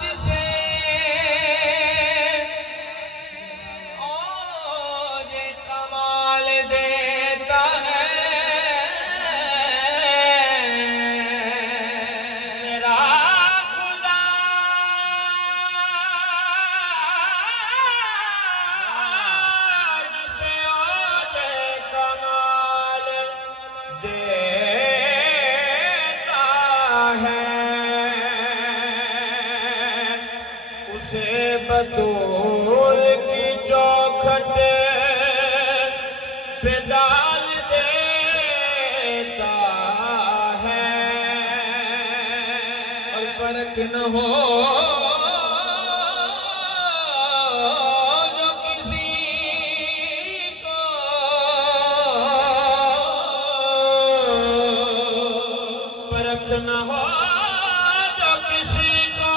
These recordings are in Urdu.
جسے اوج کمال دیتا ہے میرا خدا جسے اوج کمال دیتا ہے اسے بطول کی چوکھٹ پہ ڈال دیتا ہے اور فرق نہ ہو جو کسی کو فرق نہ ہو جو کسی کو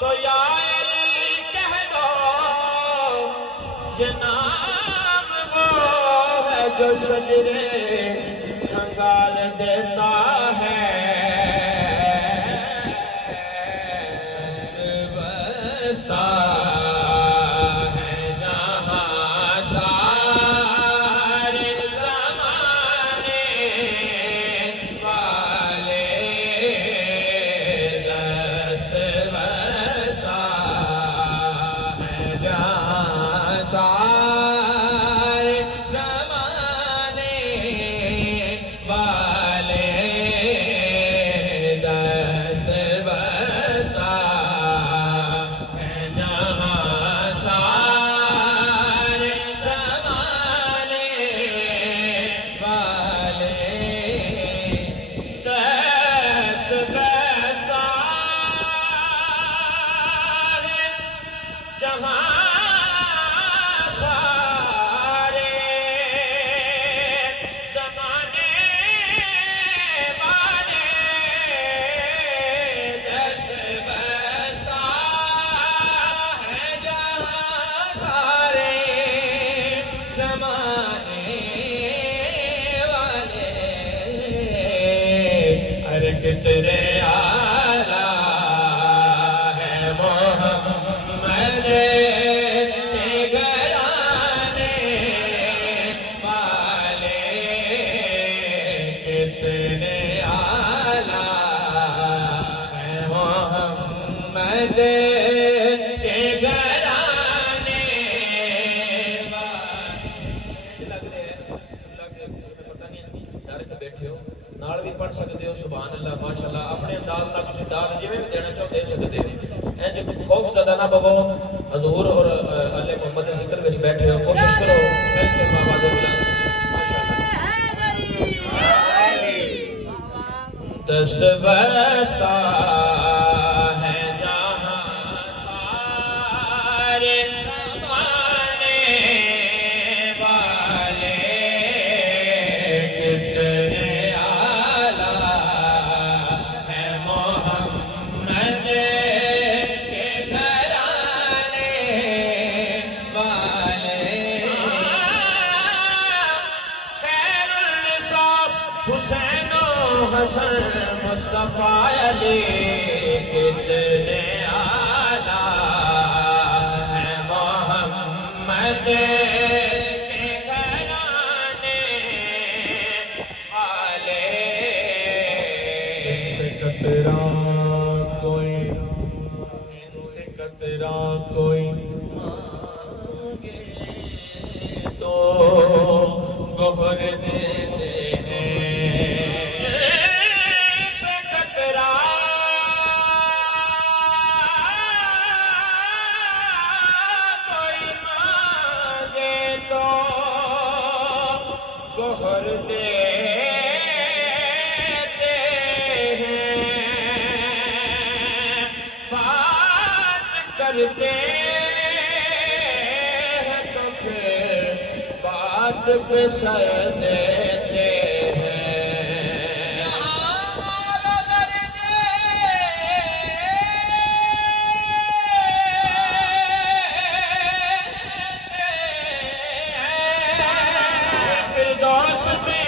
تو یا علی کہہ دو یہ نام وہ ہے جو شجرے کھنگال دیتا ہے دست بستہ ہے جہاں سارے زمانے والے دست بستہ ہے جہاں سارے زمانے والے دست بستہ ہے جہاں سارے زمانے والے دست بستہ ہے جہاں سارے زمانے والے دست بستہ ہے جہاں سارے زمانے والے ارے کتنے اعلیٰ ہے محمد کے گھرانے والے کتنے اعلیٰ ہے محمد کے گھرانے والے لگ رہے ہیں پتہ نہیں ڈر کے بیٹھے ہو نال بھی پڑھ سکتے ہو سبحان اللہ ماشاءاللہ اپنے انداز نال کسی داد جویں بھی دینا چاہو دے سکتے ہو جو خوف زدہ نہ ببو حضور اور آل محمد ذکر وچ بیٹھے ہو کوشش کرو مل کے آواز بلند ماشاءاللہ دست بستہ ہے جہاں سارے زمانے والے کتنے اعلیٰ ہے محمد کے گھرانے والے خیر النساء حسین و حسن مصطفیٰ علی کتنے اعلیٰ ہے محمد کے گھرانے والے ان سے قطرہ کوئی مانگے تو گوہر دیتے ہیں ان سے قطرہ کوئی مانگے تو گوہر دیتے ہیں بات کرتے ہیں تو پھر بات پہ سر دیتے ہیں فردوس میں